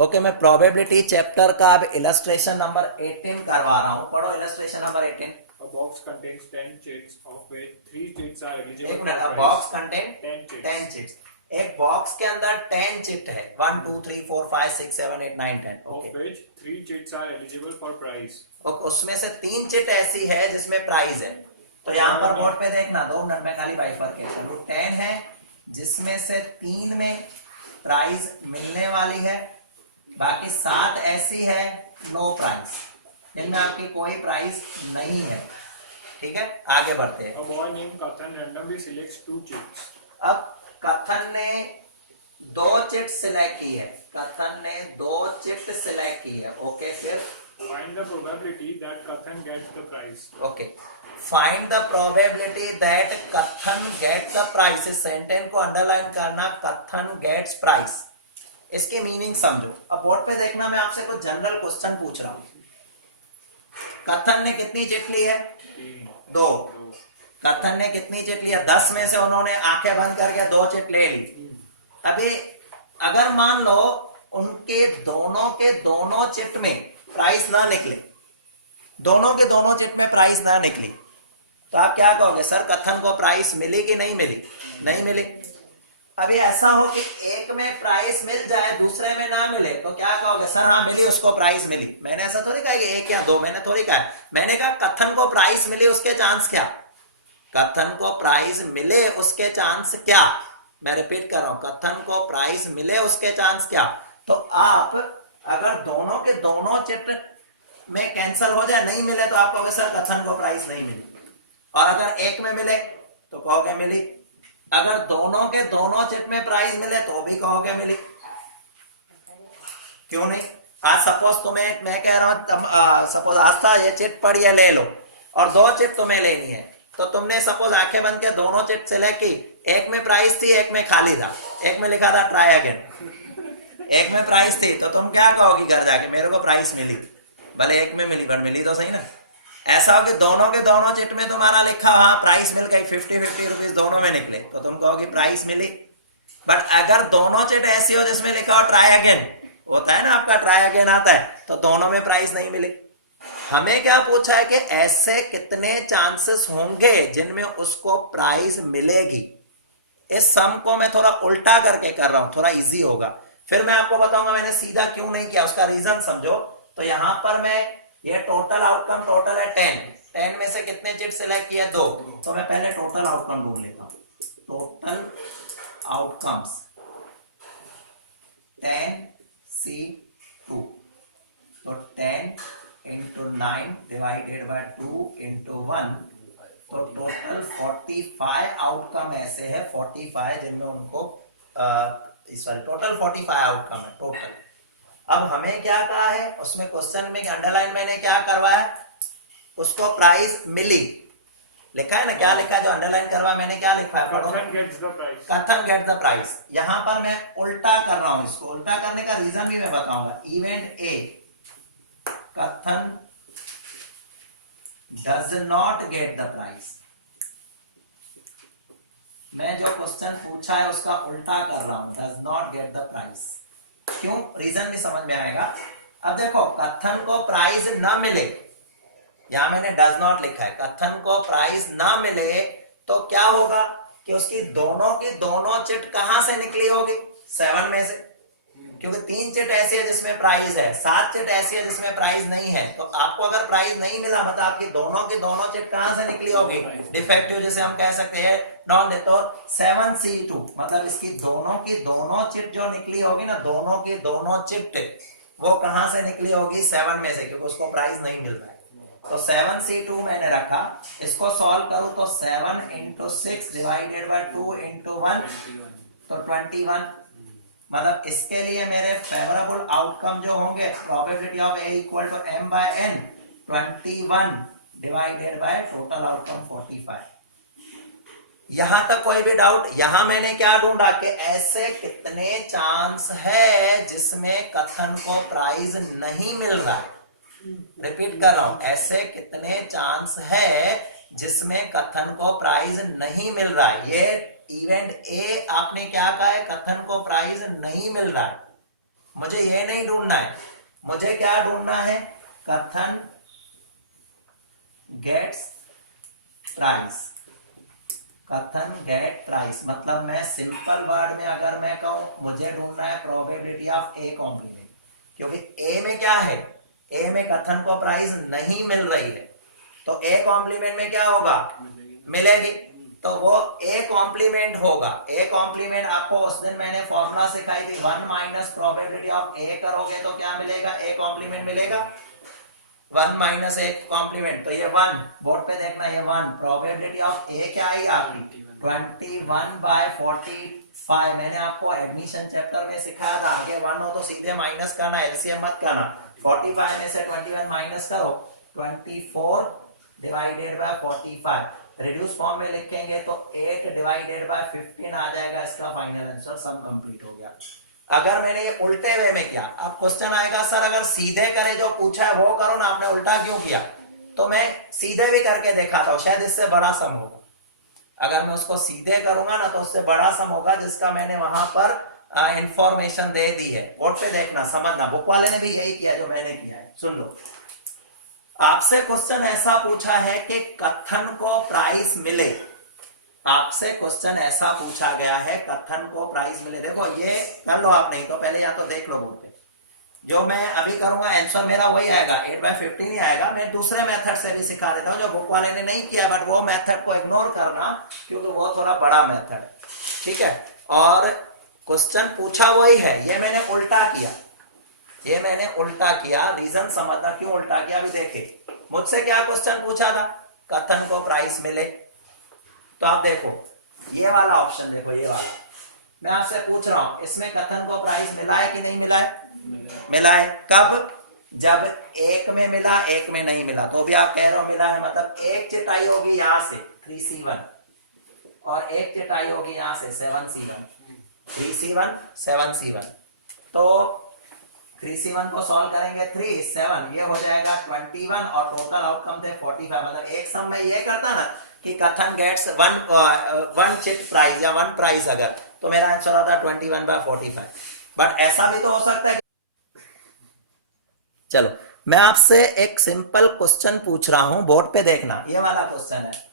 Okay मैं probability chapter का अब इलस्ट्रेशन नंबर 18 करवा रहा हूँ। पढ़ो illustration number 18। A box contains 10 chits, of which 3 chits are eligible एक for minute, prize. Box contain 10 chits. 10 chits. एक बॉक्स के अंदर 10 चिट है, 1 2 3 4 5 6 7 8 9 10। Of which 3 chits are eligible for prize. उसमें से 3 चिट ऐसी है जिसमें प्राइज है। तो यहाँ पर बोर्ड पे देखना, 2 मिनट में खाली बाइफरकेशन। तो 10 है जिसमें से 3 में प्राइज मिलने वाली है, बाकी 7 ऐसी है नो प्राइज, जिनमें आपकी कोई प्राइज नहीं है। ठीक है, आगे बढ़ते हैं। A boy named Kathan randomly selects 2 chits. अब कथन ने 2 चिट सिलेक्ट की है, कथन ने 2 चिट सिलेक्ट की है। ओके, फिर Find the probability that Kathan gets the prize. Okay, find the probability that कथन गेट द प्राइस। इस सेंटेंस को अंडरलाइन करना, कथन गेट्स प्राइस। इसकी मीनिंग समझो। अब बोर्ड पे देखना, मैं आपसे कुछ जनरल क्वेश्चन पूछ रहा हूं। कथन ने कितनी चिट ली है? 2। कथन ने कितनी चिट लिया? 10 में से उन्होंने आंखें बंद करके 2 चिट ले ली। अभी अगर मान लो उनके दोनों के दोनों चिट में प्राइस ना निकले, दोनों के दोनों चिट में प्राइस ना निकली, तो आप क्या कहोगे? सर कथन को प्राइस मिली कि नहीं मिली? नहीं मिली। अभी ऐसा हो कि एक में प्राइस मिल जाए, दूसरे में ना मिले, तो क्या कहोगे? सर हाँ मिली, उसको प्राइस मिली। मैंने ऐसा थोड़ी कहा कि 1 या 2, मैंने थोड़ी कहा। मैंने कहा कथन को प्राइस मिली, उसके चांस क्या? कथन को प्राइस मिले उसके चांस क्या? मैं रिपीट कर रहा हूं, कथन को प्राइस मिले उसके चांस क्या? तो आप अगर दोनों के दोनों चिट में कैंसिल हो जाए, नहीं मिले, तो आप कहोगे सर कथन को प्राइस नहीं मिली। और अगर एक में मिले तो कहोगे मिली। अगर दोनों के दोनों चिट में प्राइस मिले तो भी कहोगे मिली। क्यों नहीं? आज सपोज तुम्हें, मैं कह रहा हूं सपोज आस्था ये चिट पड़ी है, ले लो, और 2 चिट तुम्हें लेनी है, तो तुमने सपोज आंखें बंद के दोनों चिट सिलेक्ट की। एक में प्राइस थी, एक में खाली था, एक में लिखा था ट्राई अगेन। एक में प्राइस थी तो तुम क्या कहोगी घर जाके? मेरे को प्राइस मिली, भले एक में मिली बट मिली तो सही ना। ऐसा हो कि दोनों के दोनों चिट में तुम्हारा लिखा, हाँ प्राइस मिल गई, 50-50 रुपीज दोनों में निकले, तो तुम कहोगे प्राइस मिली। बट अगर दोनों चिट ऐसी हो जिसमें लिखा हो ट्राई अगेन, होता है ना आपका ट्राई अगेन आता है, तो दोनों में प्राइस नहीं मिली। हमें क्या पूछा है कि ऐसे कितने चांसेस होंगे जिनमें उसको प्राइस मिलेगी। इस सम को मैं थोड़ा उल्टा करके कर रहा हूं, थोड़ा इजी होगा। फिर मैं आपको बताऊंगा मैंने सीधा क्यों नहीं किया, उसका रीजन समझो। तो यहां पर मैं, ये टोटल आउटकम टोटल है 10 में से कितने चिट सिलेक्ट किए? 2। तो मैं पहले टोटल आउटकम ढूंढ लेता हूं। टोटल आउटकम्स 10C2, तो 10 into 9 divided by 2 into 1, तो टोटल 45 आउटकम ऐसे है, 45 जिनमें उनको सॉरी टोटल 45 आउटकम है टोटल। अब हमें क्या कहा है उसमें क्वेश्चन में, अंडरलाइन मैंने क्या करवाया, उसको प्राइस मिली लिखा है ना। क्या लिखा है जो अंडरलाइन करवा, मैंने क्या लिखा है? Kathan gets the prize. कथन गेट द प्राइस। यहां पर मैं उल्टा कर रहा हूं, इसको उल्टा करने का रीजन भी मैं बताऊंगा। इवेंट ए, कथन does not get the price. मैं जो क्वेश्चन पूछा है उसका उल्टा कर रहा हूं, does not get the price. क्यों? रीजन भी समझ में आएगा। अब देखो, कथन को प्राइस ना मिले, यहां मैंने डज नॉट लिखा है, कथन को प्राइस ना मिले तो क्या होगा कि उसकी दोनों की दोनों चिट कहां से निकली होगी? 7 में से, क्योंकि 3 चिट ऐसी है जिसमें प्राइस है, 7 चिट ऐसी है जिसमें प्राइस नहीं है। तो आपको अगर प्राइस नहीं मिला, मतलब आपकी दोनों की दोनों चिट कहां से निकली होगी? डिफेक्टिव, जिसे हम कह सकते हैं नॉन। तो 7C2 मतलब इसकी दोनों की दोनों चिट जो निकली होगी ना, दोनों की दोनों चिट वो कहां से निकली होगी? 7 में से, क्योंकि उसको प्राइस नहीं मिल रहा है। तो 7C2 मैंने रखा। इसको सॉल्व करूं तो 7 into 6 divided by 2 into 1, तो 21। मतलब इसके लिए मेरे फेवरेबल आउटकम जो होंगे, probability of A equal to m/n, 21 divided by total outcome 45। यहां तक कोई भी डाउट? यहां मैंने क्या ढूंढा कि ऐसे कितने चांस है जिसमें कथन को प्राइज नहीं मिल रहा है। रिपीट कर रहा हूं, ऐसे कितने चांस है जिसमें कथन को प्राइज नहीं मिल रहा है। ये इवेंट ए आपने क्या कहा है? कथन को प्राइज नहीं मिल रहा है। मुझे ये नहीं ढूंढना है, मुझे क्या ढूंढना है, कथन गेट्स प्राइस। कथन गेट प्राइस मतलब मैं सिंपल वर्ड में अगर मैं कहूं, मुझे ढूंढना है प्रोबेबिलिटी ऑफ ए कॉम्प्लीमेंट, क्योंकि ए में क्या है, ए में कथन को प्राइस नहीं मिल रही है, तो ए कॉम्प्लीमेंट में क्या होगा, मिलेगी, तो वो ए कॉम्प्लीमेंट होगा। ए कॉम्प्लीमेंट आपको उस दिन मैंने फॉर्मूला सिखाई थी, 1 माइनस प्रोबेबिलिटी ऑफ ए करोगे तो क्या मिलेगा, ए कॉम्प्लीमेंट मिलेगा, 1 माइनस ए कॉम्प्लीमेंट, तो ये 1 बोर्ड पे देखना, ये 1 प्रोबेबिलिटी ऑफ ए क्या आई आपकी 21/45। मैंने आपको एडमिशन चैप्टर में सिखाया था, आगे 1 हो तो सीधे माइनस करना, एलसीएम मत करना, 45 में से 21 माइनस करो, 24 डिवाइडेड बाय 45, रिड्यूस फॉर्म में लिखेंगे तो 8 डिवाइडेड बाय 15 आ जाएगा इसका फाइनल आंसर, सम कंप्लीट हो गया। अगर मैंने ये उल्टे वे में किया, अब क्वेश्चन आएगा सर अगर सीधे करे जो पूछा है वो करो ना, आपने उल्टा क्यों किया, तो मैं सीधे भी करके देखा था, शायद इससे बड़ा सम होगा। अगर मैं उसको सीधे करूंगा ना तो उससे बड़ा सम होगा, जिसका मैंने वहां पर इंफॉर्मेशन दे दी है, बोर्ड पे देखना, समझना, बुक वाले ने भी यही किया जो मैंने किया है। सुन लो, आपसे क्वेश्चन ऐसा पूछा है कि कथन को प्राइस मिले, आपसे क्वेश्चन ऐसा पूछा गया है कथन को प्राइस मिले, देखो ये कर लो आप, नहीं तो पहले या तो देख लो बोर्ड पे, जो मैं अभी करूंगा आंसर मेरा वही आएगा, 8/15 ही आएगा। मैं दूसरे मेथड से भी सिखा देता हूं जो बुक वाले ने नहीं किया, बट वो मेथड को इग्नोर करना क्योंकि वो थोड़ा बड़ा मेथड है, ठीक है। और क्वेश्चन पूछा वही है, ये मैंने उल्टा किया, ये मैंने उल्टा किया, रीजन समझना क्यों उल्टा किया। अभी देखे मुझसे क्या क्वेश्चन पूछा था, कथन को प्राइस मिले, तो आप देखो ये वाला ऑप्शन देखो, ये वाला मैं आपसे पूछ रहा हूं, इसमें कथन को प्राइस मिला है कि नहीं मिला है, मिला है। कब, जब एक में मिला एक में नहीं मिला, तो भी आप कह रहे हो मिला है, मतलब एक चिटाई होगी यहां से 3C1 और एक चिटाई होगी यहां से 7C1, 3C1 7C1, तो 3C1 को सॉल्व करेंगे 3 7, ये हो जाएगा 21 और टोटल आउटकम थे 45। मतलब एक सम में ये करता ना कि कथन गेट्स वन चिट प्राइस या 1 प्राइस, अगर तो मेरा आंसर आता है 21/45। बट ऐसा भी तो हो सकता है। चलो मैं आपसे एक सिंपल क्वेश्चन पूछ रहा हूं, बोर्ड पे देखना, ये वाला क्वेश्चन है,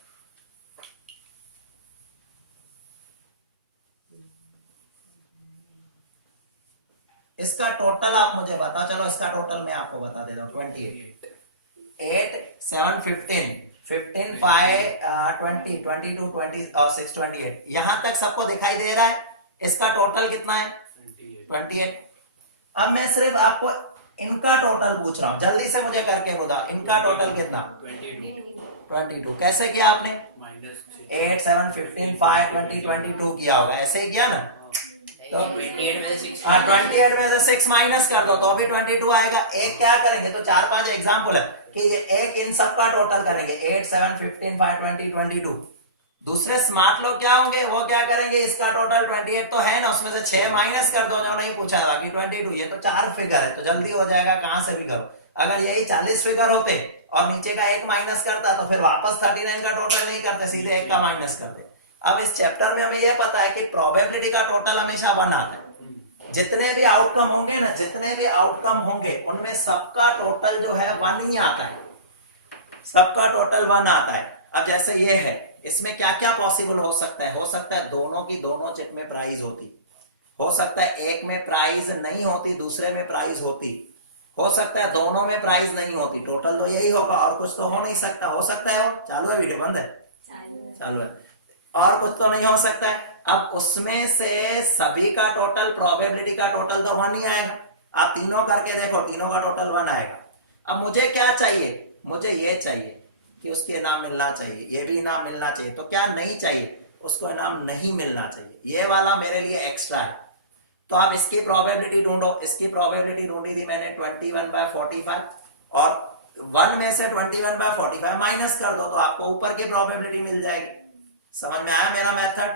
इसका टोटल आप मुझे बता, चलो इसका टोटल मैं आपको बता देता हूं, 28 8 7 15 15 5 20 22 20 और 6 28, यहां तक सबको दिखाई दे रहा है, इसका टोटल कितना है 28। अब मैं सिर्फ आपको इनका टोटल पूछ रहा हूं, जल्दी से मुझे करके बताओ इनका टोटल कितना, 22। कैसे किया आपने, 8 7 15 5 20 22 किया होगा, ऐसे ही किया ना, तो 28 में से 6 माइनस कर दो तो भी 22 आएगा। एक क्या करेंगे, तो 4-5 एग्जाम्पल है कि ये एक इन सब का टोटल करेंगे, 8 7 15 5 20 22। दूसरे स्मार्ट लोग क्या होंगे, वो क्या करेंगे, इसका टोटल 28 तो है ना, उसमें से 6 माइनस कर दो जो नहीं पूछा, बाकी 22, ये तो 4 फिगर है तो जल्दी हो जाएगा, कहां से भी करो। अगर यही 40 फिगर होते और नीचे का 1 माइनस करता तो फिर वापस 39 का टोटल नहीं करते, सीधे 1 का माइनस करते। अब इस चैप्टर में हमें यह पता है कि प्रोबेबिलिटी का टोटल हमेशा 1 आता है, जितने भी आउटकम होंगे ना, जितने भी आउटकम होंगे उनमें सबका टोटल जो है 1 ही आता है, सबका टोटल 1 आता है। अब जैसे ये है, इसमें क्या क्या पॉसिबल हो सकता है, हो सकता है दोनों की दोनों चिट में प्राइस होती, हो सकता है एक में प्राइस नहीं होती दूसरे में प्राइस होती, हो सकता है दोनों में प्राइस नहीं होती, टोटल तो यही होगा और कुछ तो हो नहीं सकता। हो सकता है, वो चालू है, वीडियो बंद है, चालू है, और कुछ तो नहीं हो सकता है। अब उसमें से सभी का टोटल, प्रोबेबिलिटी का टोटल तो 1 ही आएगा, आप तीनों करके देखो, तीनों का टोटल 1 आएगा। अब मुझे क्या चाहिए, मुझे ये चाहिए कि उसके इनाम मिलना चाहिए, ये भी इनाम मिलना चाहिए, तो क्या नहीं चाहिए, उसको इनाम नहीं मिलना चाहिए, ये वाला मेरे लिए एक्स्ट्रा है। तो आप इसकी प्रोबेबिलिटी ढूंढो, इसकी प्रोबेबिलिटी ढूंढी थी मैंने 21/45 और 1 में से 21/45 माइनस कर दो तो आपको ऊपर की प्रोबेबिलिटी मिल जाएगी। समझ में आया मेरा मेथड,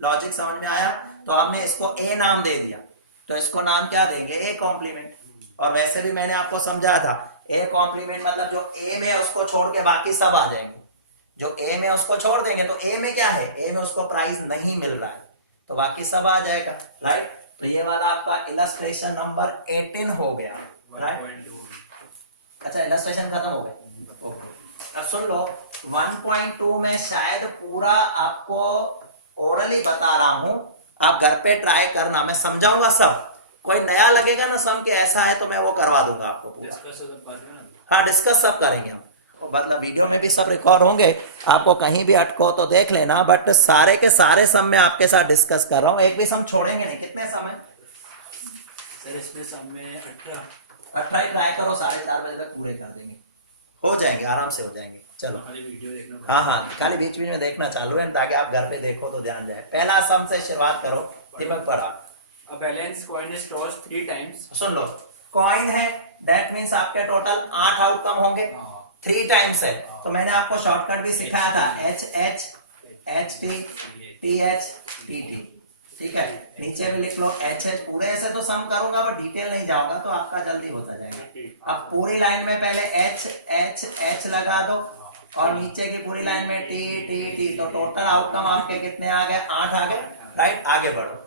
लॉजिक समझ में आया। तो हमने इसको ए नाम दे दिया, तो इसको नाम क्या देंगे, ए कॉम्प्लीमेंट। और वैसे भी मैंने आपको समझाया था, ए कॉम्प्लीमेंट मतलब जो ए में उसको छोड़ के बाकी सब आ जाएंगे, जो ए में उसको छोड़ देंगे तो ए में क्या है, ए में उसको प्राइस नहीं मिल रहा है तो बाकी सब आ जाएगा, राइट। तो ये वाला आपका इलस्ट्रेशन नंबर 18 हो गया, राइट? 1.2 अच्छा, इलस्ट्रेशन खत्म हो गया। ओके, अब सुन लो 1.2 में शायद पूरा आपको ओरली बता रहा हूं, आप घर पे ट्राई करना, मैं समझाऊंगा सब। कोई नया लगेगा ना सम के ऐसा है तो मैं वो करवा दूंगा आपको पूरा। डिस्कस सब कर रहे हैं। हाँ, डिस्कस सब करेंगे हम, मतलब वीडियो में भी सब रिकॉर्ड होंगे, आपको कहीं भी अटको तो देख लेना, बट सारे के सारे सम मैं आपके साथ डिस्कस कर रहा हूँ, एक भी सम छोड़ेंगे नहीं। कितने सम है सर इसमें सब में 18 18 ट्राई करो, 4:30 बजे तक पूरे कर देंगे, हो जाएंगे, आराम से हो जाएंगे। चलो, खाली वीडियो देखना हाँ हाँ, खाली बीच बीच में देखना चालू है ताकि आप घर पे देखो तो ध्यान जाए। पहला सम से शुरुआत करो, दिमाग पड़ा। A balanced coin is tossed 3 times. Soon low, coin है, दैट मीन्स आपके टोटल 8 आउटकम होंगे, 3 टाइम्स है, तो मैंने आपको शॉर्टकट भी सिखाया था, H H H T T H T T, ठीक है? नीचे भी लिख लो एच एच, पूरे ऐसे तो सम करूंगा बट डिटेल नहीं जाऊंगा तो आपका जल्दी होता जाएगा। अब पूरी लाइन में पहले एच एच एच लगा दो और नीचे की पूरी लाइन में टी टी टी, तो टोटल आउटकम आपके कितने आ गए? 8 आ गए, राइट? आगे बढ़ो।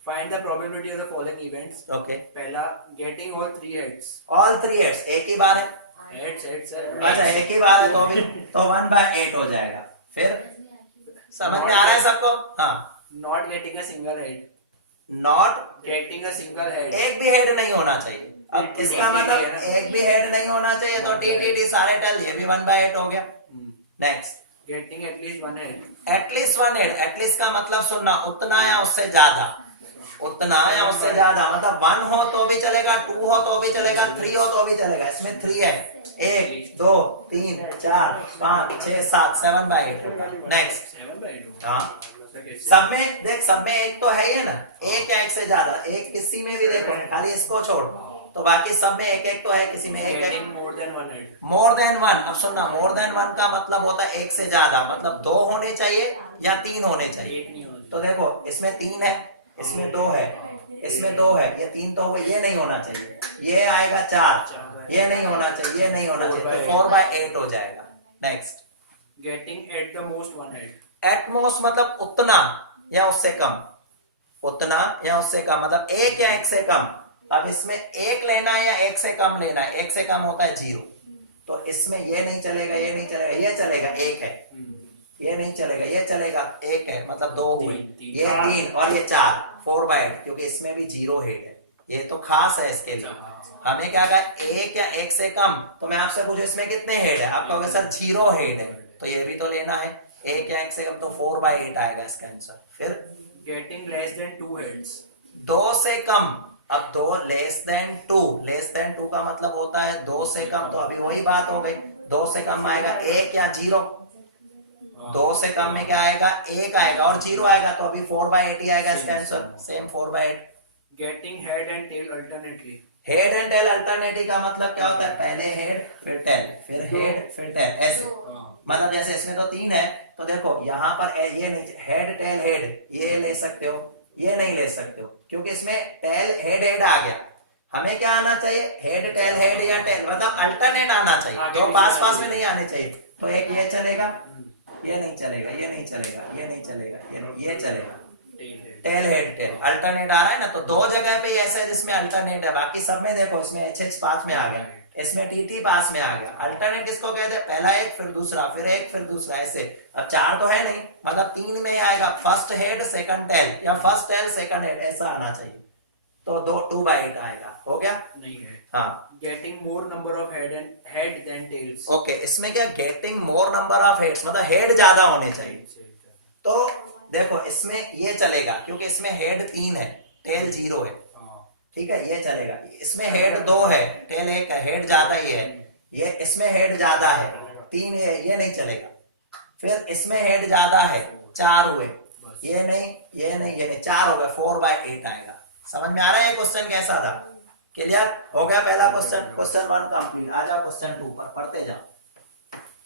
Find the probability of the following events. Okay, पहला getting all 3 heads. All 3 heads, एक ही बार है, Heads sir. अच्छा एक ही बार है तो भी तो 1/8 हो जाएगा। फिर समझ में आ रहा है सबको? हाँ, Not getting a single head. Not, Getting a single head. एक भी हेड नहीं होना चाहिए। अब इसका मतलब एक भी हेड नहीं होना चाहिए तो टी टी टी सारे टेल, ये भी 1/8 हो गया। Next, Getting at least 1 head. At least 1 head, at least का मतलब सुनना, उतना या उससे ज्यादा, उतना या उससे ज्यादा, मतलब 1 हो तो भी चलेगा, 2 हो तो भी चलेगा, 3 हो तो भी चलेगा। इसमें 3 है, 1 2 3 4 5 6 7 7/8। नेक्स्ट, 7/8. हाँ, सब में देख, सब में एक तो है ही है ना, एक या एक से ज्यादा, एक किसी में भी देखो, खाली इसको छोड़ तो बाकी सब में एक एक तो है, किसी में एक है। Getting more than 1 head. More than 1, अब सुनना, मोर देन 1 का मतलब होता है एक से ज्यादा, मतलब 2 होने चाहिए या 3 होने चाहिए। एक नहीं होना. तो देखो इसमें 3 है, इसमें 2 है, इसमें 2 है, ये 3 तो हो गए, ये नहीं होना चाहिए, ये आएगा 4, ये नहीं होना चाहिए, ये नहीं होना चाहिए, तो 4/8 हो जाएगा। Next, Getting at the most 1 head. At most मतलब उतना या उससे कम, उतना या उससे कम मतलब एक या एक से कम। अब इसमें एक लेना है या एक से कम लेना है, एक से कम होता है 0, तो इसमें ये नहीं चलेगा, ये नहीं चलेगा, ये चलेगा, एक है, ये नहीं चलेगा, ये चलेगा, एक है, मतलब 2 हुई, ये 3 और ये 4, 4/8, क्योंकि इसमें भी 0 हेड है, ये तो खास है इसके लिए। हमें क्या कहा, एक या एक से कम, तो मैं आपसे पूछूं इसमें कितने हेड है, आप कहोगे सर 0 हेड है, तो ये भी तो लेना है, एक या एक से कम, तो 4/8 आएगा इसका आंसर। फिर Getting less than 2 heads. 2 से कम, अब 2 लेस देन 2, लेस देन 2 का मतलब होता है 2 से कम, तो अभी वही बात हो गई, 2 से कम आएगा 1 या 0, 2 से कम में क्या आएगा, 1 आएगा और 0 आएगा, तो अभी 4/8 ही आएगा इसका answer, same 4/8। Getting head and tail alternately. Head and tail alternative का मतलब क्या होता है, पहले हेड फिर टेल, फिर हेड फिर टेल, ऐसे, मतलब जैसे इसमें तो 3 है, तो देखो यहाँ पर ये हेड टेल हेड, ये ले सकते हो, ये नहीं ले सकते हो, क्योंकि इसमें टेल हेड हेड आ गया। हमें क्या आना चाहिए, हेड टेल हेड या टेल, मतलब अल्टरनेट आना चाहिए, तो पास पास में नहीं आने चाहिए। तो एक ये चलेगा, ये नहीं चलेगा, ये नहीं चलेगा, ये नहीं चलेगा, ये चलेगा, टेल हेड टेल, अल्टरनेट आ रहा है ना, तो 2 जगह पे ऐसा है जिसमें अल्टरनेट है, बाकी सब में देखो, इसमें एच पास में आ गया, इसमें टी पास में आ गया। अल्टरनेट किसको कहते हैं, पहला एक फिर दूसरा, फिर एक फिर दूसरा, ऐसे। अब 4 तो है नहीं, मतलब 3 में आएगा, फर्स्ट हेड सेकंड टेल या फर्स्ट टेल सेकंड हेड, ऐसा आना चाहिए, तो 2/8 आएगा। हो गया? नहीं है। हाँ, Getting more number of head than tails. Okay, इसमें क्या, getting more number of heads, मतलब हेड ज्यादा होने चाहिए। तो देखो इसमें ये चलेगा, क्योंकि इसमें हेड 3 है, टेल 0 है, ठीक है, ये चलेगा। इसमें हेड 2 है, टेल 1 है, हेड ज्यादा ही है, ये इसमें हेड ज्यादा है, 3 है, ये नहीं चलेगा। फिर इसमें हेड ज्यादा है, 4 हुए, ये नहीं, ये नहीं, ये नहीं, 4 हो गए, 4/8 आएगा। समझ में आ रहा है ये क्वेश्चन कैसा था? क्लियर हो गया पहला क्वेश्चन, क्वेश्चन 1 कंप्लीट। आ जाओ क्वेश्चन 2 पर, पढ़ते जाओ।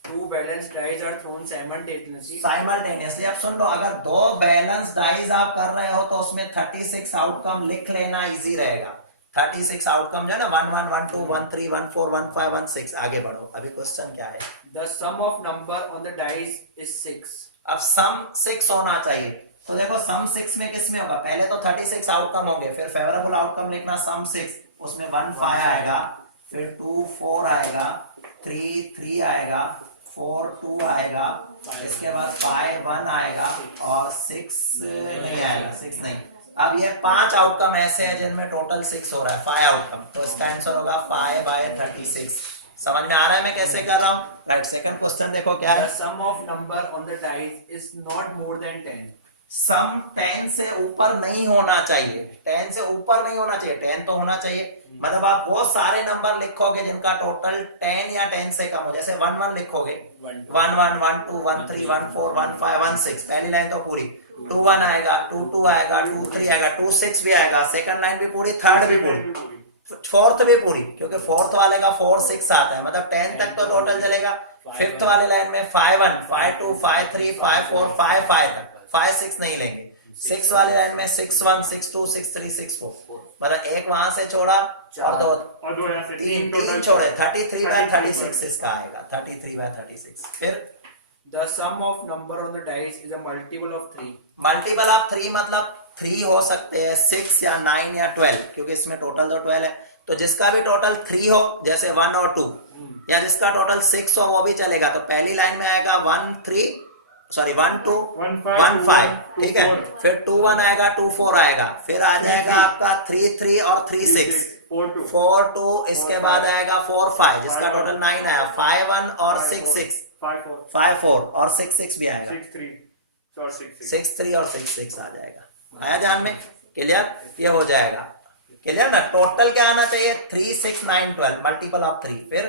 2 balanced dice are thrown simultaneously. Simultaneously, अब सुन लो, अगर 2 बैलेंस डाइज आप कर रहे हो तो उसमें 36 आउटकम लिख लेना इजी रहेगा। 36 आउटकम जो है ना, 1 1 1 2 1 3 1 4 1 5 1 6। आगे बढ़ो, अभी क्वेश्चन क्या है? The sum of number on the dice is 6. अब सम 6 होना चाहिए, तो देखो सम 6 में किस में होगा, पहले तो 36 आउटकम होंगे, फिर फेवरेबल आउटकम लिखना सम 6, उसमें 1 5 आएगा, फिर 2 4 आएगा, 3 3 आएगा, 4 2 आएगा, इसके बाद 5 1 आएगा और 6 नहीं आएगा, 6 नहीं। अब ये 5 आउटकम ऐसे हैं जिनमें टोटल 6 हो रहा है, 5 आउटकम, तो इसका आंसर होगा 5/36। समझ में आ रहा है मैं कैसे कर रहा हूँ? राइट। सेकंड क्वेश्चन देखो क्या है, The sum of number on the dice is not more than 10. सम 10 से ऊपर नहीं होना चाहिए, 10 से ऊपर नहीं होना चाहिए, 10 तो होना चाहिए। मतलब आप वो सारे नंबर लिखोगे जिनका टोटल 10 या 10 से कम हो, जैसे 1 1 लिखोगे, 1 1 1 2 1 3 1 4 1 5 1 6, पहली लाइन तो पूरी, 2 1 आएगा, 2 2 आएगा, 2 3 आएगा, 2 6 भी आएगा, सेकंड लाइन भी पूरी, थर्ड भी पूरी, फोर्थ भी पूरी, क्योंकि फोर्थ वाले का 4 6 आता है, मतलब 10 तक तो टोटल चलेगा। फिफ्थ वाली लाइन में 5 1 5 2 5 3 5 4 5 5 तक, 5 6 नहीं लेंगे। 6 वाली लाइन में 6 1 6 2 6 3 6 4, मतलब एक वहां से छोड़ा और दो यहाँ से तीन छोड़े, 33/36 इसका आएगा, 33/36। फिर The sum of number on the dice is a multiple of 3. Multiple of 3 मतलब 3 हो सकते हैं, 6 या 9 या 12, क्योंकि इसमें टोटल तो 12 है, तो जिसका भी टोटल 3 हो, जैसे 1 और 2, या जिसका टोटल 6 हो वो भी चलेगा। तो पहली लाइन में आएगा 1 3 सॉरी 1 2 1 5, ठीक है, फिर 2 1 आएगा, 2 4 आएगा, फिर आ जाएगा आपका 3 3 और 3 6, 4 2, इसके बाद आएगा 4 5, जिसका टोटल 9 आया, 5 1 और 6 6, 5 4 और 6 6 भी आएगा, 6 3 और 6 6 आ जाएगा। आया ध्यान में? क्लियर? ये हो जाएगा क्लियर ना? टोटल क्या आना चाहिए, 3 6 9 12, मल्टीपल ऑफ 3। फिर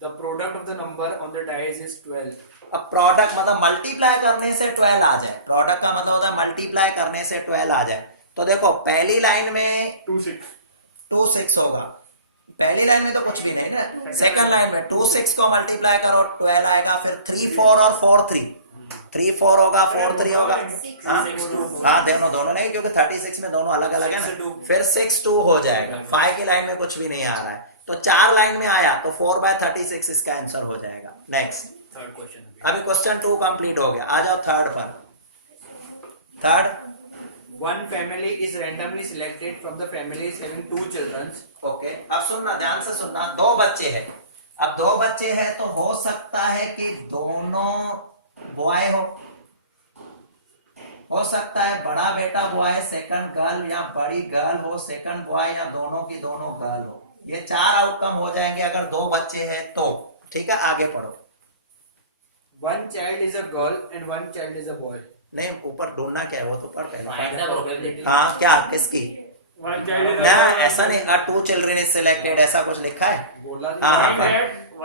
The product of the number on the dice is 12. अब प्रोडक्ट मतलब मल्टीप्लाई करने से 12 आ जाए, प्रोडक्ट का मतलब होता है मल्टीप्लाई करने से 12 आ जाए। तो देखो पहली लाइन में 2 6 होगा, पहली लाइन में तो कुछ भी नहीं ना, सेकंड लाइन में 2 6 को मल्टीप्लाई करो 12 आएगा, फिर 3 4 और 4 3, 3 4 होगा, 4 3 होगा, हाँ दोनों नहीं, क्योंकि 36 में दोनों अलग अलग है ना, फिर 6 2 हो जाएगा, 5 की लाइन में कुछ भी नहीं आ रहा है, तो 4 लाइन में आया, तो 4/36 इसका आंसर हो जाएगा। Next Third question. अभी क्वेश्चन 2 कंप्लीट हो गया, आ जाओ थर्ड पर। Third, One family is randomly selected from the families having 2 children. Okay, अब सुनना, ध्यान से सुनना, 2 बच्चे हैं, अब 2 बच्चे हैं तो हो सकता है कि दोनों बॉय हो सकता है बड़ा बेटा बॉय सेकंड गर्ल, या बड़ी गर्ल हो सेकंड बॉय, या दोनों की दोनों गर्ल हो। ये 4 आउटकम हो जाएंगे अगर 2 बच्चे हैं तो। ठीक है, आगे पढ़ो। One child is a girl and one child is a boy. नहीं, ऊपर ढूंढना क्या है वो तो पढ़ Find पहले। the probability. हाँ, क्या किसकी? ना ऐसा नहीं, 2 चिल्ड्रन इज सिलेक्टेड ऐसा कुछ लिखा है? बोला हाँ,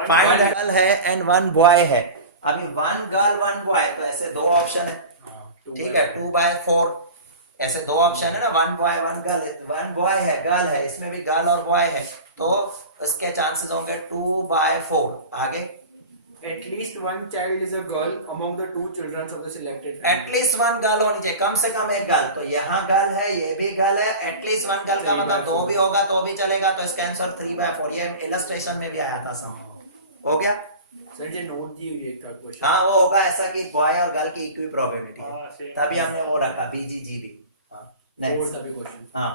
फाइंड गर्ल है एंड 1 बॉय है। अभी 1 गर्ल 1 बॉय, तो ऐसे 2 ऑप्शन है, ठीक है, 2/4 ऐसे 2 ऑप्शन है ना, 1 बॉय 1 गर्ल, 1 बॉय है गर्ल है, इसमें भी गर्ल और बॉय है, तो इसके चांसेस होंगे 2/4। आगे, At least one child is a girl among the 2 children of the selected family. At least 1 girl होनी चाहिए, कम से कम एक गर्ल, तो यहाँ गर्ल है ये भी गर्ल है, एटलीस्ट 1 गर्ल का मतलब 2 भी होगा तो भी चलेगा, तो इसका आंसर 3/4। ये इलस्ट्रेशन में भी आया था सम, हो गया? सर जी नोट दी हुई है थर्ड क्वेश्चन। हाँ, वो होगा ऐसा कि बॉय और गर्ल की इक्वी प्रोबेबिलिटी है, तभी हमने वो रखा BGGB। फोर्थ अभी क्वेश्चन। हाँ,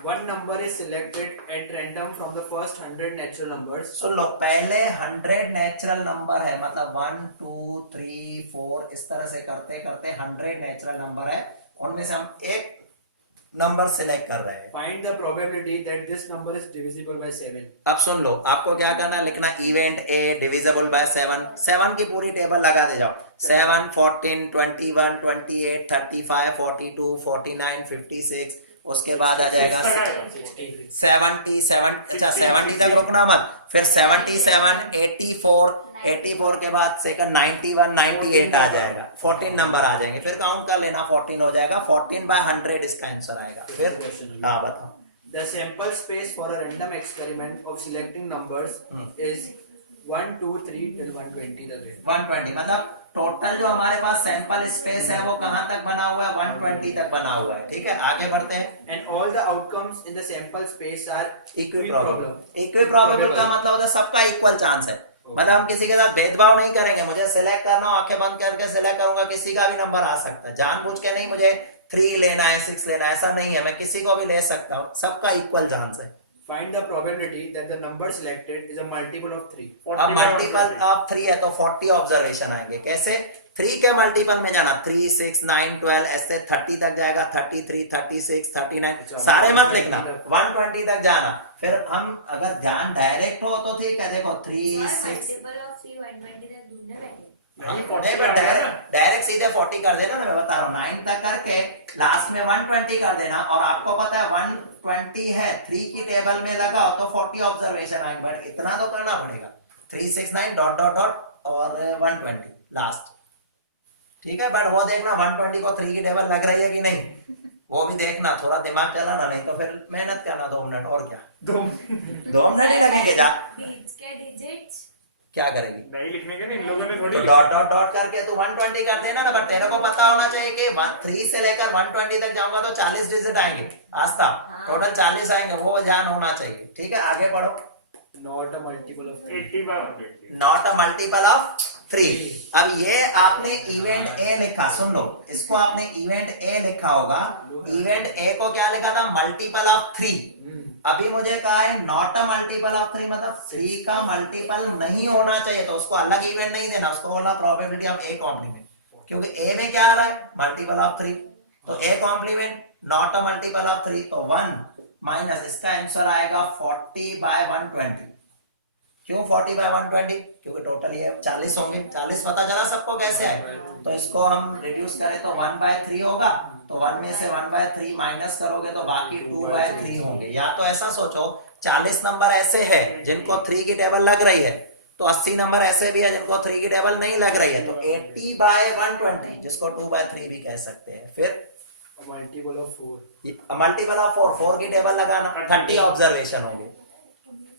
One number is selected at random from the first 100 natural numbers. सुन लो, पहले 100 नेचुरल नंबर है, मतलब 1 2 3 4 इस तरह से करते करते 100 नेचुरल नंबर है, उनमें से हम एक नंबर सिलेक्ट कर रहे हैं। Find the probability that this number is divisible by 7. अब सुन लो, आपको क्या करना है, लिखना इवेंट A डिविजिबल बाय 7, 7 की पूरी टेबल लगा दे जाओ, 7 14 21 28 35 42 49 56, उसके बाद आ जाएगा 70 तक रुकना मत, फिर 77 84 के बाद सेकंड 91 98 आ जाएगा, 14 नंबर आ जाएंगे, फिर काउंट कर लेना, 14 हो जाएगा, 14/100 इसका आंसर आएगा। फिर हाँ बताओ। The sample space for a random experiment of selecting numbers is 1 2 3 till 120 the rate. 120 मतलब टोटल जो हमारे पास सैंपल स्पेस है वो कहां तक बना हुआ है, 120 तक बना हुआ है। ठीक है, आगे बढ़ते हैं। And all the outcomes in the sample space are इक्विप्रॉबेबल। इक्विप्रॉबेबल का मतलब होता है सबका इक्वल चांस है, मतलब हम किसी के साथ भेदभाव नहीं करेंगे, मुझे सिलेक्ट करना हो आंखें बंद करके सिलेक्ट करूंगा, किसी का भी नंबर आ सकता है, जानबूझ के नहीं मुझे 3 लेना है 6 लेना है, ऐसा नहीं है, मैं किसी को भी ले सकता हूँ, सबका इक्वल चांस है। Find the probability that the number selected is a multiple of 3. अब मल्टीपल ऑफ 3 है तो 40 ऑब्जर्वेशन आएंगे। कैसे? 3 के मल्टीपल में जाना, 3 6 9 12 ऐसे 30 तक जाएगा, 33 36 39 सारे मत लिखना, 120 तक जाना। फिर हम अगर ध्यान डायरेक्ट हो तो ठीक है, देखो 3 6 नहीं, पर डायरेक्ट सीधे 40 कर देना ना, मैं बता रहा हूँ 9 तक करके लास्ट में 120 कर देना, और आपको पता है 120 है, 3 की टेबल में लगाओ तो 40 ऑब्जर्वेशन आएंगे, बट इतना तो करना पड़ेगा, 3 6 9 डॉट डॉट डॉट और 120 लास्ट, ठीक है। बट वो देखना 120 को 3 की टेबल लग रही है कि नहीं, वो भी देखना, थोड़ा दिमाग चलाना, नहीं तो फिर मेहनत करना 2 मिनट, और क्या 2 मिनट ही लगेंगे। जा क्या करेगी? नहीं लिखने के नहीं, इन लोगों ने थोड़ी तो डॉट डॉट डॉट करके तू 120 कर देना ना, बट तेरे को पता होना चाहिए कि 3 से लेकर 120 तक जाऊंगा तो 40 डिजिट आएंगे, आस्था टोटल 40 आएंगे, वो ध्यान होना चाहिए, ठीक है। आगे बढ़ो। Not a multiple of 3. 80 by 120. Not a multiple of 3। अब ये आपने इवेंट ए लिखा, सुन लो, इसको आपने इवेंट ए लिखा होगा, इवेंट ए को क्या लिखा था? Multiple of 3। अभी मुझे कहा है नॉट अ मल्टीपल ऑफ 3, मतलब 3 का मल्टीपल नहीं होना चाहिए, तो उसको अलग इवेंट नहीं देना, उसको बोलना प्रोबेबिलिटी ऑफ ए कॉम्प्लीमेंट, क्योंकि ए में क्या आ रहा है? मल्टीपल ऑफ 3, तो A complement not a multiple of 3, तो 1 माइनस इसका आंसर आएगा 40 बाय 120। क्यों 40 बाय 120? क्योंकि टोटल ये 40 होंगे, 40 पता चला सबको कैसे आए, तो इसको हम रिड्यूस करें तो 1 बाय 3 होगा, तो 1 में से 1 बाय 3 माइनस करोगे तो बाकी 2 बाय 3 होंगे। या तो ऐसा सोचो 40 नंबर ऐसे है जिनको 3 की टेबल लग रही है, तो 80 नंबर ऐसे भी है जिनको 3 की टेबल नहीं लग रही है, तो 80 बाय 120 जिसको 2 बाय 3 भी कह सकते हैं। फिर Multiple of 4. मल्टीपल ऑफ 4 की टेबल लगाना, 30 ऑब्जर्वेशन होंगे,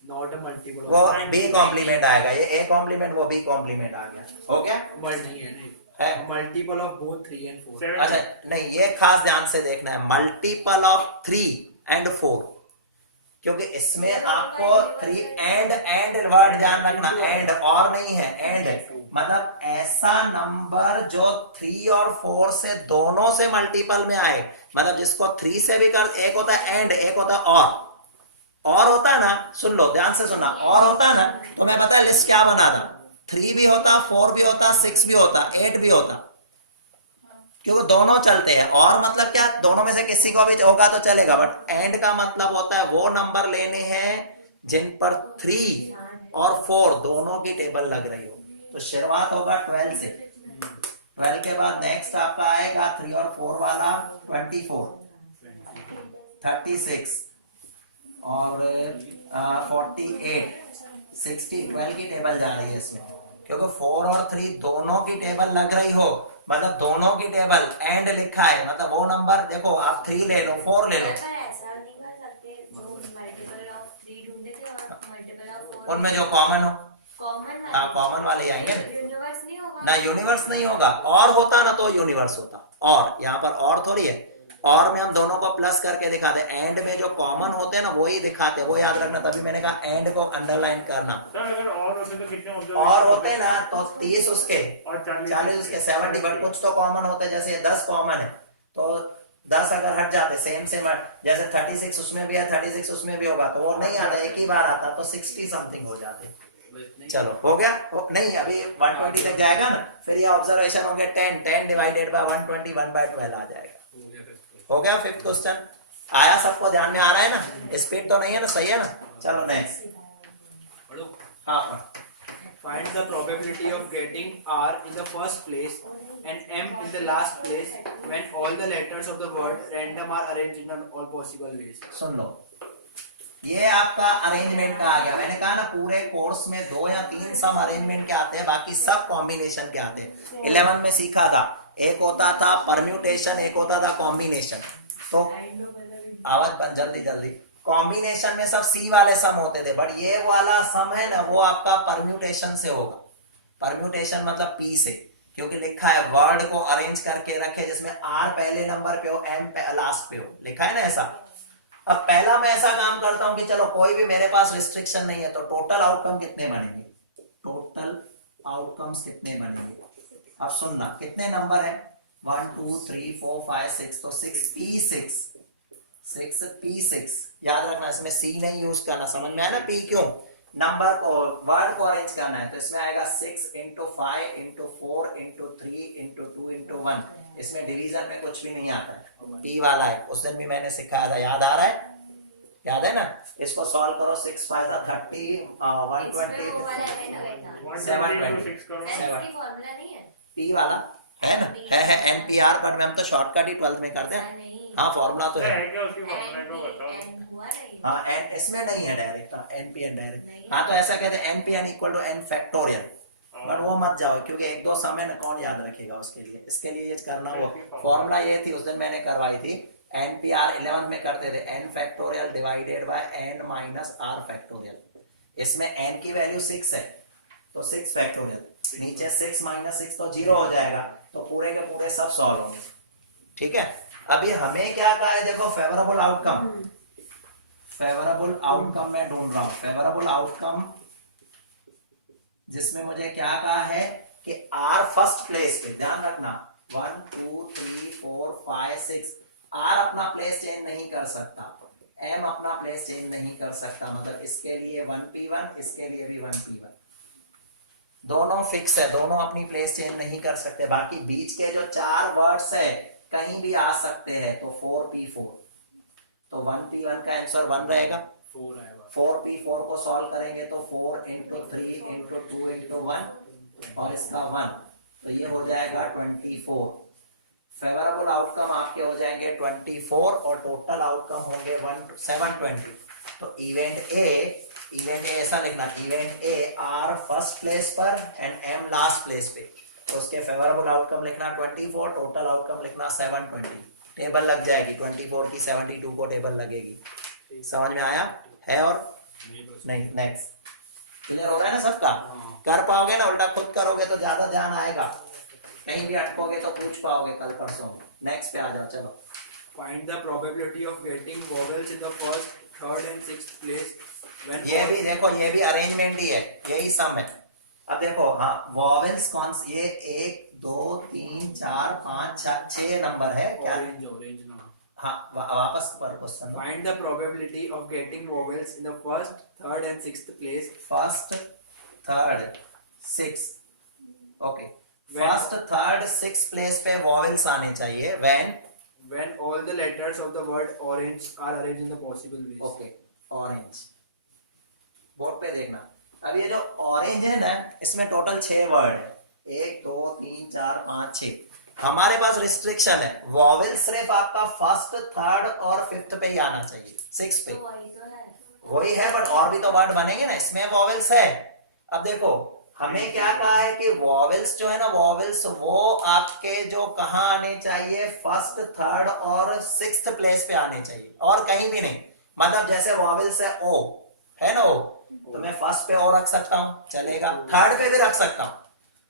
Not a multiple वो of 3. बी कॉम्प्लीमेंट आएगा, ये ए कॉम्प्लीमेंट वो बी कॉम्प्लीमेंट आ गया, हो गया? But नहीं है, नहीं है multiple of both 3 and 4. 70. अच्छा नहीं, ये खास ध्यान से देखना है, मल्टीपल ऑफ 3 एंड 4, क्योंकि इसमें आपको 3 एंड वर्ड ध्यान रखना, एंड और नहीं है, एंड मतलब ऐसा नंबर जो 3 और 4 से दोनों से मल्टीपल में आए, मतलब जिसको 3 से भी कर, एक होता है एंड, एक होता है और होता है ना, सुन लो ध्यान से सुनना, और होता है ना, तो मैं पता लिस्ट क्या बनाना, 3 भी होता, 4 भी होता, 6 भी होता, 8 भी होता, क्योंकि दोनों चलते हैं। और मतलब क्या, दोनों में से किसी को भी होगा तो चलेगा, बट एंड का मतलब होता है वो नंबर लेने हैं जिन पर 3 और 4 दोनों की टेबल लग रही हो। तो शुरुआत होगा 12 से, 12 के बाद नेक्स्ट आपका आएगा 3 और 4 वाला 24, 36 और 48, 60, 12 की टेबल जा रही है इसमें, क्योंकि 4 और 3 दोनों की टेबल लग रही हो, मतलब दोनों की टेबल एंड लिखा है, मतलब वो नंबर देखो, आप 3 ले लो 4 ले लो, उनमें जो कॉमन हो, हाँ कॉमन वाले आएंगे ना, यूनिवर्स नहीं होगा, और होता ना तो यूनिवर्स होता, और यहाँ पर और थोड़ी है, और में हम दोनों को प्लस करके दिखाते, एंड में जो कॉमन होते हैं ना वही दिखाते, वो याद रखना, तभी मैंने कहा एंड को अंडरलाइन करना। सर अगर और होते तो कितने observation और होते ना तो 30 उसके और 40 उसके 70, बट कुछ तो कॉमन होते हैं, जैसे 10 कॉमन है तो 10 अगर हट जाते सेम जैसे 36 उसमें भी है, 36 उसमें भी होगा, तो वो नहीं आता, एक ही बार आता, तो 60 समथिंग हो जाते। चलो हो गया, नहीं अभी 120 तक जाएगा ना, फिर ये ऑब्जर्वेशन होंगे 10 डिवाइडेड बाय 120 1 बाय 12 आ जाएगा। हो गया 5th क्वेश्चन, आया सबको, ध्यान में आ रहा है ना, स्पीड तो नहीं है ना, सही है ना? चलो नेक्स्ट। हाँ, Find the probability of getting R in the first place and M in the last place when all the letters of the word random are arranged in all possible ways. सुन लो, ये आपका arrangement का आ गया, मैंने कहा ना पूरे course में 2 या 3 सम अरेंजमेंट के आते हैं, बाकी सब कॉम्बिनेशन के आते हैं। 11 में सीखा था, एक होता था परम्यूटेशन, एक होता था कॉम्बिनेशन, तो आवाज बंद, जल्दी जल्दी, कॉम्बिनेशन में सब सी वाले सम होते थे, बट ये वाला सम है ना वो आपका परम्यूटेशन से होगा, परम्यूटेशन मतलब पी से, क्योंकि लिखा है वर्ड को अरेंज करके रखे जिसमें आर पहले नंबर पे हो, एम लास्ट पे हो, लिखा है ना ऐसा। अब पहला मैं ऐसा काम करता हूं कि चलो कोई भी मेरे पास रिस्ट्रिक्शन नहीं है, तो टोटल आउटकम कितने बनेंगे, टोटल आउटकम्स कितने बनेंगे। अब सुनना कितने नंबर है 1 2 3 4 5 6 तो 6p6 याद रखना इसमें c नहीं यूज करना समझ में आया ना p क्यों नंबर को वर्ड को अरेंज करना है तो इसमें आएगा 6 into 5 into 4 into 3 into 2 into 1 इसमें डिवीजन में कुछ भी नहीं आता है p वाला है उस दिन भी मैंने सिखाया था याद आ रहा है याद है ना इसको सॉल्व करो 6 5 30 120 720 p वाला है ना है NPR बट में हम तो शॉर्टकट ही 12th में करते हैं हाँ फॉर्मूला तो है क्या उसकी फॉर्मूला को बताओ। हाँ एन इसमें नहीं है डायरेक्ट हाँ NPN डायरेक्ट हाँ तो ऐसा कहते हैं NPN equal to n factorial but वो मत जाओ क्योंकि एक दो समय न कौन याद रखेगा उसके लिए इसके लिए ये करना वो फॉर्मूला ये थी उस दिन मैंने करवाई थी NPR 11 में करते थे n factorial divided by n minus r factorial इसमें n की वैल्यू 6 है तो 6 फैक्टोरियल नीचे 6 माइनस 6 तो 0 हो जाएगा तो पूरे के पूरे सब सॉल्व होंगे ठीक है। अभी हमें क्या कहा है देखो फेवरेबल आउटकम मैं ढूंढ रहा हूं फेवरेबल आउटकम जिसमें मुझे क्या कहा है कि R फर्स्ट प्लेस पे ध्यान रखना 1 2 3 4 5 6 R अपना प्लेस चेंज नहीं कर सकता M अपना प्लेस चेंज नहीं कर सकता मतलब इसके लिए 1p1 इसके लिए भी 1p1 दोनों फिक्स है दोनों अपनी प्लेस चेंज नहीं कर सकते बाकी बीच के जो 4 वर्ड्स है कहीं भी आ सकते हैं तो 4p4 तो 1p1 का आंसर 1 रहेगा 4p4 को सॉल्व करेंगे तो 4 into 3 into 2 into 1 और इसका 1 तो ये हो जाएगा 24 फेवरेबल आउटकम आपके हो जाएंगे 24 और टोटल आउटकम होंगे 720 तो इवेंट ए ऐसा लिखना event A R first place पर एंड एम लास्ट प्लेस पे तो उसके फेवरेबल आउटकम लिखना 24 टोटल आउटकम लिखना 720 टेबल लग जाएगी 24 की 72 को टेबल लगेगी समझ में आया है और नहीं नेक्स्ट क्लियर हो रहा है ना सबका कर पाओगे ना उल्टा खुद करोगे तो ज्यादा ध्यान आएगा कहीं भी अटकोगे तो पूछ पाओगे कल परसों नेक्स्ट पे आ जाओ चलो find the probability of getting vowels in the first third and sixth place when ये भी देखो ये भी अरेंजमेंट ही है यही सम है अब देखो हाँ वॉवेल्स कौन ये 1 2 3 4 5 6 नंबर है क्या orange now हाँ वापस पर question find the probability of getting vowels in the first third and sixth place first third 6 okay first third 6 place पे वॉवेल्स आने चाहिए when all the letters of the word orange are arranged in the possible ways okay orange board पे देखना अब ये जो orange है ना इसमें टोटल 6 वर्ड है 1 2 3 4 5 6 हमारे पास रिस्ट्रिक्शन है वॉवेल सिर्फ आपका फर्स्ट थर्ड और फिफ्थ पे ही आना चाहिए 6 पे वही है बट और भी तो वर्ड बनेंगे ना इसमें वॉवेल्स है। अब देखो हमें क्या कहा है कि वॉवेल्स जो है ना वॉवेल्स वो आपके जो कहाँ आने चाहिए फर्स्ट थर्ड और सिक्स्थ प्लेस पे आने चाहिए और कहीं भी नहीं मतलब जैसे वॉवेल्स है ओ है ना ओ तो मैं फर्स्ट पे ओ रख सकता हूँ चलेगा थर्ड पे भी रख सकता हूँ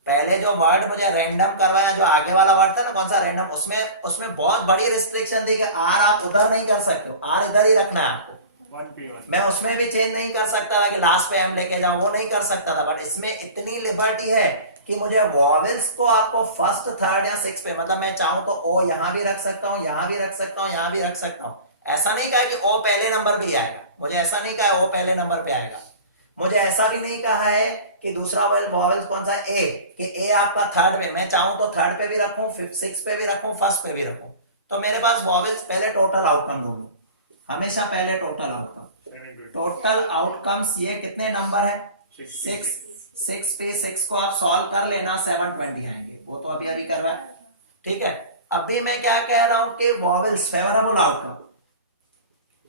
पहले जो वर्ड मुझे रैंडम करवाया जो आगे वाला वर्ड था ना कौन सा रैंडम उसमें बहुत बड़ी रिस्ट्रिक्शन थी कि आर आप उधर नहीं कर सकते हो आर इधर ही रखना है आपको मैं उसमें भी चेंज नहीं कर सकता था कि लास्ट पे एम लेके जाओ वो नहीं कर सकता था बट इसमें इतनी लिबर्टी है कि मुझे वॉवेल्स को आपको फर्स्ट थर्ड या सिक्स पे मतलब मैं चाहूं तो ओ यहां भी रख सकता हूं यहां भी रख सकता हूं यहां भी रख सकता हूं ऐसा नहीं कहा कि ओ पहले नंबर पे आएगा मुझे ऐसा नहीं कहा ओ पहले नंबर पे आएगा मुझे ऐसा भी नहीं कहा है कि दूसरा वॉवेल्स कौन सा ए कि ए आपका थर्ड पे मैं चाहूं तो थर्ड पे भी रखूं फिफ्थ सिक्स पे भी रखूं फर्स्ट पे भी रखूं तो मेरे पास वॉवेल्स पहले टोटल आउटकम ढूंढूं हमेशा पहले टोटल आउटकम्स ये कितने नंबर है 6 पे 6 को आप सॉल्व कर लेना 720 आएंगे वो तो अभी कर रहा है ठीक है। अभी मैं क्या कह रहा हूं कि वॉवेल्स फेवरेबल आउटकम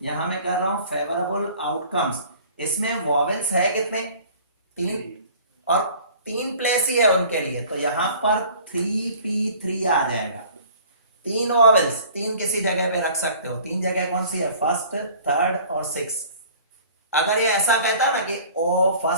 यहां मैं कह रहा हूं फेवरेबल आउटकम्स इसमें वॉवेल्स है कितने 3 और 3 प्लेस ही है उनके लिए तो यहां पर 3p3 आ जाएगा 3 वॉवेल्स 3 किसी जगह पे रख सकते हो 3 जगह कौन सी है फर्स्ट थर्ड और सिक्स अगर ये ऐसा कहता ना कि ओ फर्स्ट